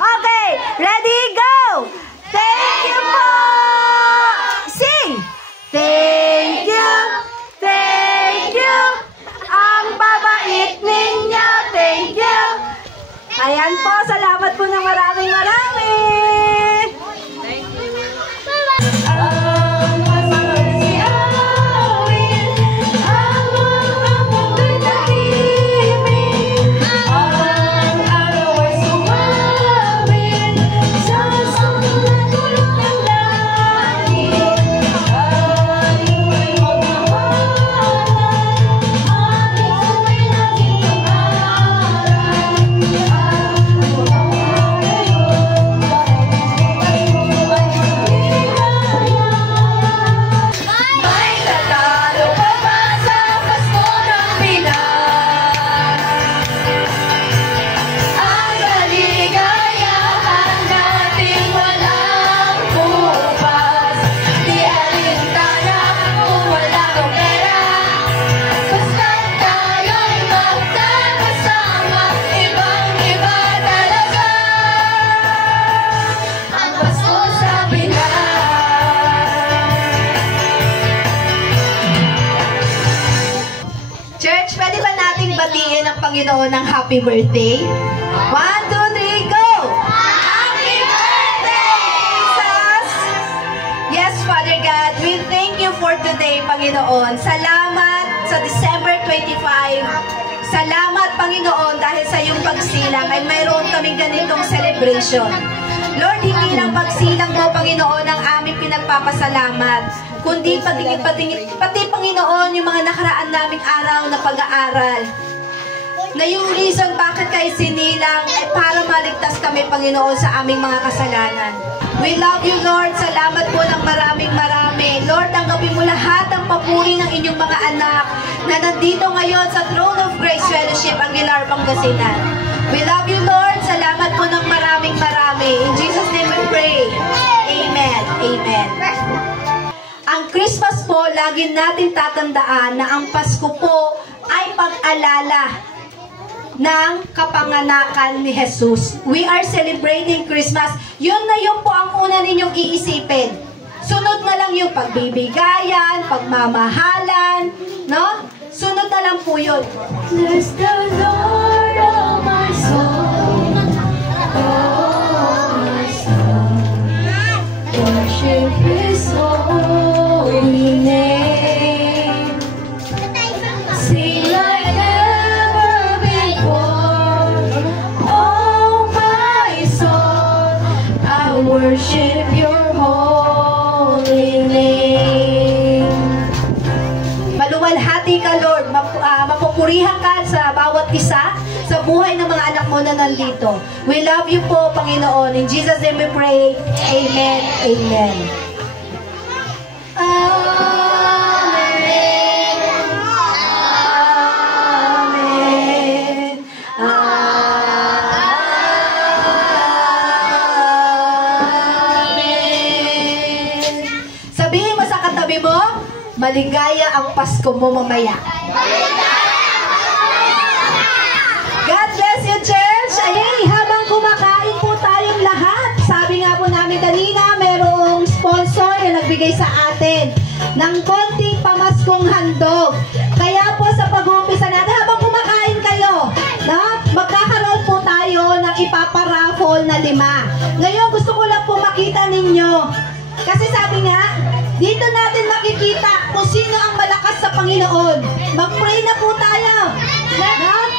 Okay, ready, go! Thank you po! Sing! Thank you! Thank you! Ang babait ninyo! Thank you! Ayan po, salamat po ng maraming marami! Panginoon ng happy birthday. 1, 2, 3, go! Happy birthday, Jesus! Yes, Father God, we thank you for today, Panginoon. Salamat sa December 25. Salamat, Panginoon, dahil sa iyong pagsilang ay mayroon kaming ganitong celebration. Lord, hindi lang pagsilang mo, Panginoon, ang aming pinagpapasalamat, kundi pati, Panginoon, yung mga nakaraan naming araw na pag-aaral. Na yung reason bakit kayo sinilang ay para maligtas kami, Panginoon, sa aming mga kasalanan. We love you, Lord. Salamat po ng maraming marami. Lord, tanggapin mo lahat ang papuri ng inyong mga anak na nandito ngayon sa Throne of Grace Fellowship, Aguilar, Pangasinan. We love you, Lord. Salamat po ng maraming marami. In Jesus' name we pray. Amen. Amen. Ang Christmas po, lagi natin tatandaan na ang Pasko po ay pag-alala ng kapanganakan ni Jesus. We are celebrating Christmas. Yun na yun po ang una ninyong iisipin. Sunod na lang yung pagbibigayan, pagmamahalan, no? Sunod na lang po yun. Bless the Lord, oh my soul, oh my soul, worship His holy name. Sing like worship your holy name. Maluwalhati ka, Lord. Mapupurihan ka sa bawat isa sa buhay ng mga anak mo na nandito. We love you po, Panginoon. In Jesus' name we pray. Amen. Amen. Maligaya ang Pasko mo mamaya. God bless you, church! Ay, habang kumakain po tayong lahat, sabi nga po namin kanina, mayroong sponsor na nagbigay sa atin ng konting pamaskong handog. Kaya po sa pag-uumpisa natin, habang kumakain kayo, magkakaroon po tayo ng ipaparaffle na 5. Ngayon, gusto ko lang po makita ninyo. Kasi sabi nga, dito natin makikita kung sino ang malakas sa Panginoon. Mag-pray na po tayo.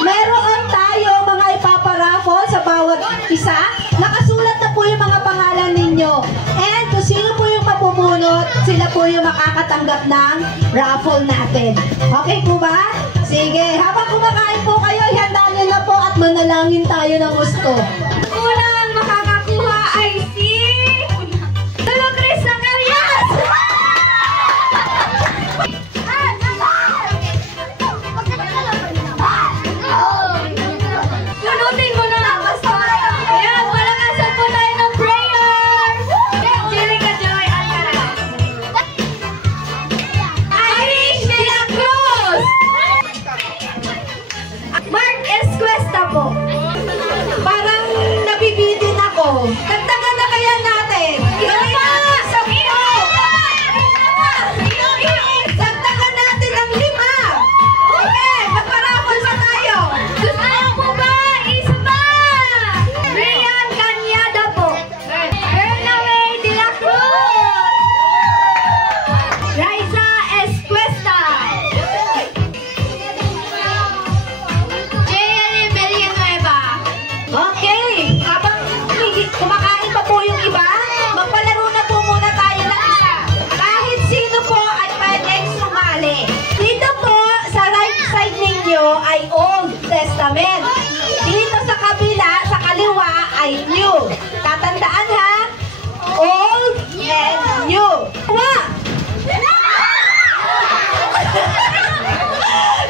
Meron tayo mga ipaparaffle sa bawat isa. Nakasulat na po yung mga pangalan ninyo. And kung sino po yung mapubunot, sila po yung makakatanggap ng raffle natin. Okay po ba? Sige, habang kumakain po kayo, ihanda nyo na po at manalangin tayo ng gusto. Unang makakakuha ay si Lolo Chris ng Arias! Punutin mo na, Pastor! Ayan, malakasan po tayo ng prayer! Jerica Joy Alcaraz! Irish de la Cruz! Mark Escuesta po! Parang Tatandaan ha? Old and new.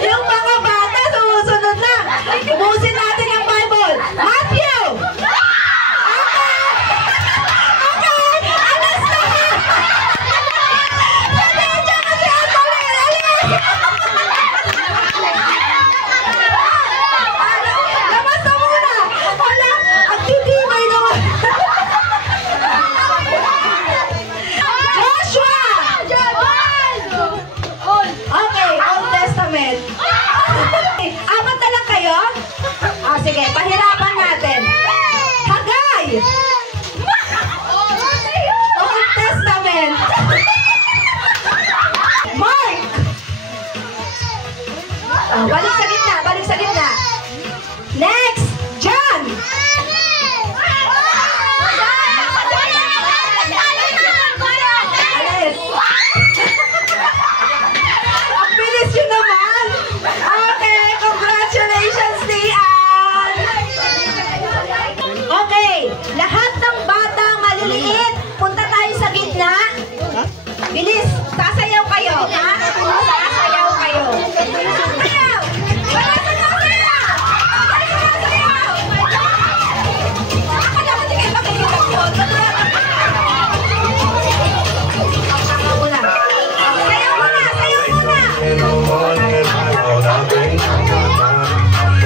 Yung mga bata, sumusunod na. Ubusin natin ang Bible. Matthew! Okay! Alas na! Sadya na si Antonel! Labas na muna! Wala! Ang titibay naman! Joshua! Okay, Old Testament. Apat na lang kayo? Sige, pahirapan natin. Hagay! Old Testament. Mark! Balik sa gitna, balik sa gitna. Next, John! Alis! Ang bilis yun naman! Okay, congratulations, Tian! Okay, lahat ng bata maliliit, punta tayo sa gitna. Bilis, sasayaw kayo, ha? Sasayaw kayo. Sasayaw! Balasan mo sila! Sasayaw! Akala mo, sige, makikita ko. Sayaw muna, sayaw muna!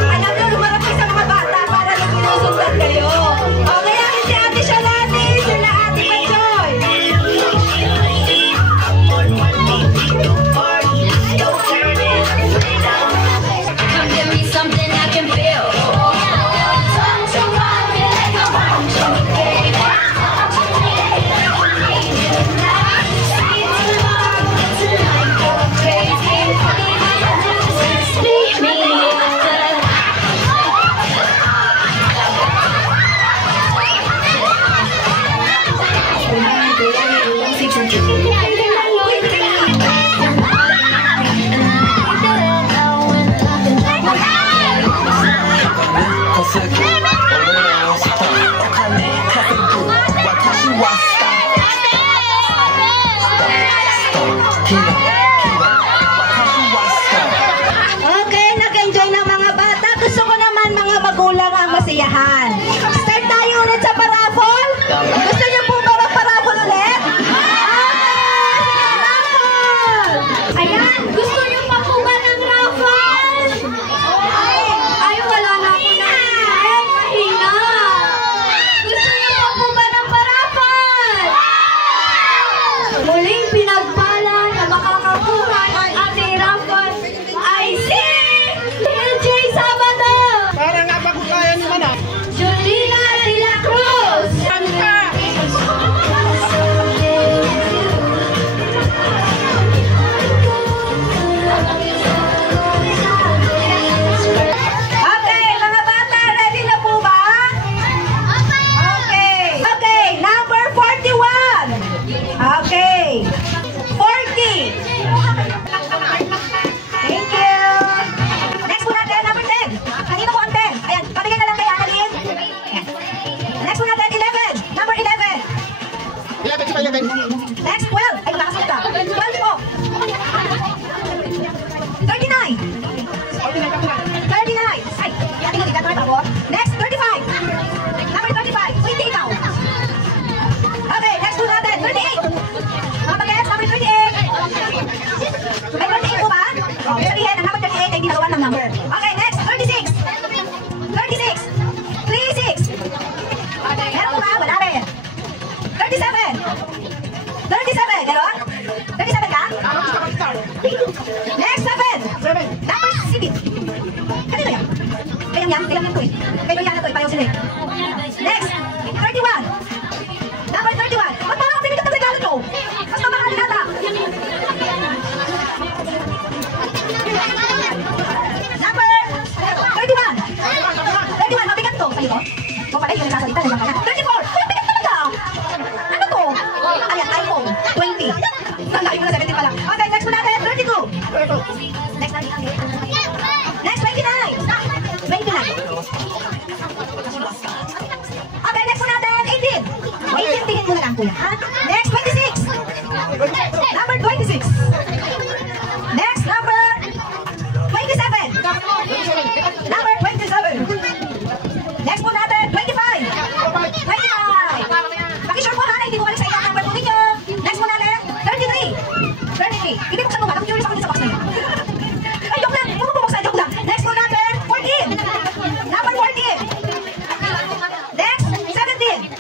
Alam nyo, lumarap kayo sa mga bata para nagpinusundan kayo. Okay, akin si Ate Shalani, sila Ate Pachoy. Come give me something I can feel. Don't you want me like I want you, baby? Tonight go crazy. Leave me Okay, nag-enjoy ng mga bata. Gusto ko naman mga magulang ang masiyahan. Start tayo ulit sa paraffol. Gusto niyo po ba mag-paraffol ulit? Okay, sige, raffle! Ayan, gusto niyo pa po ba ng raffle? Ay, wala na po na. Ay, mahina. Gusto niyo pa po ba ng paraffle? Muling pinagpala na makakakuha ng ating raffle ay si LJ Sabado! Parang napaghukayan naman ah. Julina de la Cruz! Okay, mga bata, ready na po ba? Okay. Okay, number 41. Okay. 40. Thank you. Next po natin, number 10. Kanina po ang 10. Ayan, pabigay na lang kay Annalyn. Ayan. Next po natin, 11. Number 11. 11, sila 11. Next, 12. Ay, wala kasi ito. 12 po. 39. 39. Ay, tingnan kita naman ako. Next, 35. Number 35. Sweet ikaw. Okay, next po natin, 38. Mga bagets, number 38. May 38 po ba? Oh, sabihin, ang number 38 ay ginawa ng number. Okay, next, 36. 36. 36. Meron po ba? Wala rin. 37. 37. Meron? 37 ka? Next, 7. Number 7. Kanino yan? Kailan yan? Kailan yan po eh. Kailan yan ito eh. Pareho sila eh. Next, 31. Number 31. Ba't parang ang binigat ng regalo nyo? Mas mamahal nata. Number 31. 31. Mabigat to. Sa'yo to? Kung pala yung nagsasalita, naman ka na. 34. Uy, ang bigat talaga. Ano to? Ayan, iPhone 20. Nalayo mo na 17 pa lang. Okay, next po natin, 32. Next natin. Next, 29. 29. Okay, next po natin. lang po yan. Next, 26. Number 26. Next, number 27. Number 27. Next po natin, 25. 25. Pakishare po ha, hindi ko alis sa number po ninyo. Next po natin, 33. 33. Hindi po sa mga, ang curious ako sa box na yun. Ay, joke lang. Joke lang. Next po natin, 14. Number 14. Next, 17.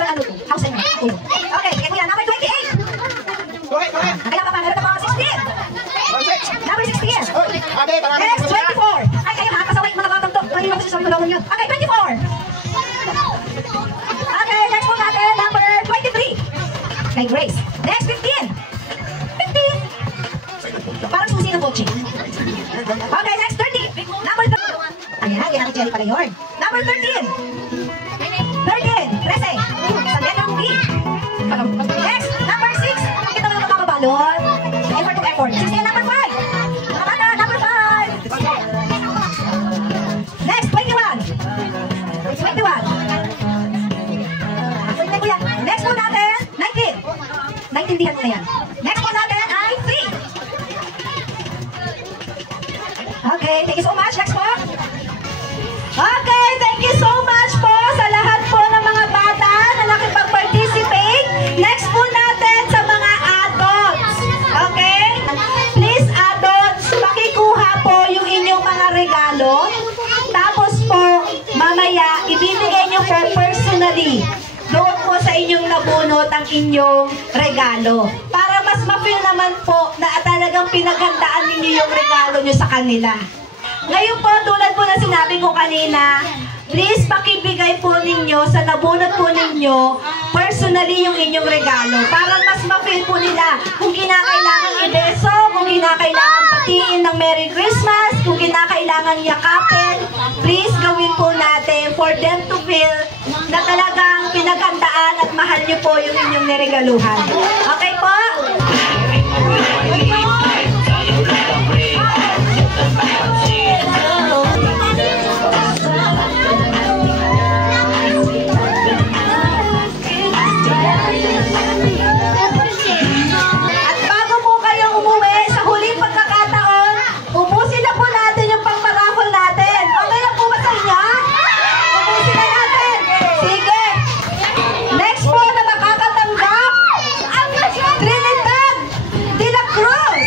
Ano po? House and okay, kaya kuya, number 28. Correct. Kaya pa, meron na po 16. Number 16. Ate, tawagin Next, ko siya. 24. Ay, kayo ha, kasaway mga batang to. Kanina ko siya sa tulungan yun. Okay, 24. Okay, next po natin, number 23. Kay Grace. Next, 15. 15. Parang susi ng kotse. Okay, next, 30. Number 30. Ayan, kaya kay Jelly pala yun. Number 13. 13. 13. Sa letter B. Next, number 6. Kita mo naman makabalon. Effort to effort. 16, number 5. Number 5. Next, 21. 21. Next po natin, 19. 19 mo na yan. Next po natin ay 3. Okay, thank you so much. Next po. Okay, thank you so much po sa lahat po ng mga bata na nakipag-participate. Next po natin sa mga adults. Okay? Please, adults, pakikuha po yung inyong mga regalo. Tapos po, mamaya, ibibigay nyo po personally doon po sa inyong nabunot ang inyong regalo. Para mas ma-feel naman po na talagang pinaghandaan ninyo yung regalo nyo sa kanila. Ngayon po, tulad po na sinabi ko kanina, please pakibigay po ninyo sa nabunot po ninyo personally yung inyong regalo. Para mas ma-feel po nila kung kinakailangan ibeso, kung kinakailangan patiin ng Merry Christmas, kung kinakailangan yakapin, please gawin po natin for them to feel na talagang pinaghandaan at mahal nyo po yung inyong niregaluhan. Okay po? At bago po kayo umuwi sa huling pagkakataon, ubusin na po natin yung pang-paraffle natin. Okay lang po ba sa inyo? Ubusin na natin. Sige. Next po na makakatanggap ang Trinidad de la Cruz.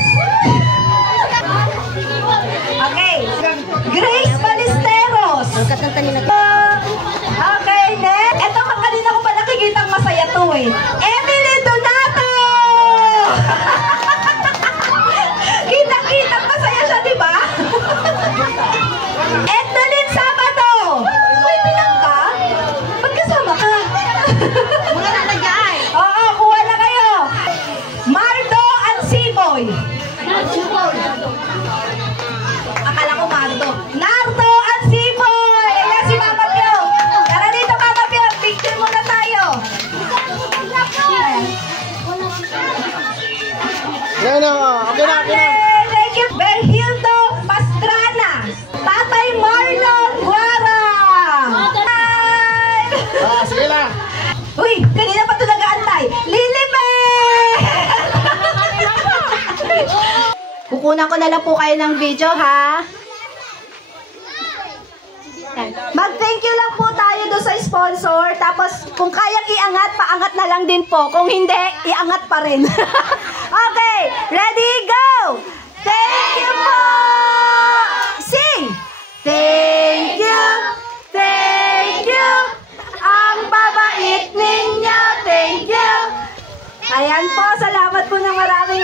Okay. Grace Ballesteros. Okay, next. Ito kanina ko pa nakikitang masaya to eh. Emily Donato! Kitang-kitang masaya siya, di ba? Ednalyn Sabato! Uy, bilang ka? Magkasama ka? Mga nalagay. Oo, kuha na kayo. Mardo Ansiboy. Akala ko Mardo. Nardo Ansiboy! Ayan si Mama Pio. Tara dito, Mama Pio. Picture muna tayo. Yan na, okay na. Okay, thank you, Berhildo Pastrana. Tatay Marlon Guara. Hi! Sige lang. Uy, kanina pa ito nag-aantay. Lilipe! Kukunan ko na lang po kayo ng video, ha? Mag-thank you lang po tayo doon sa sponsor. Tapos, kung kayang iangat, paangat na lang din po. Kung hindi, iangat pa rin. Okay, ready, go! Thank you po! Sing! Thank you! Thank you! Ang babait ninyo! Thank you! Ayan po, salamat po ng maraming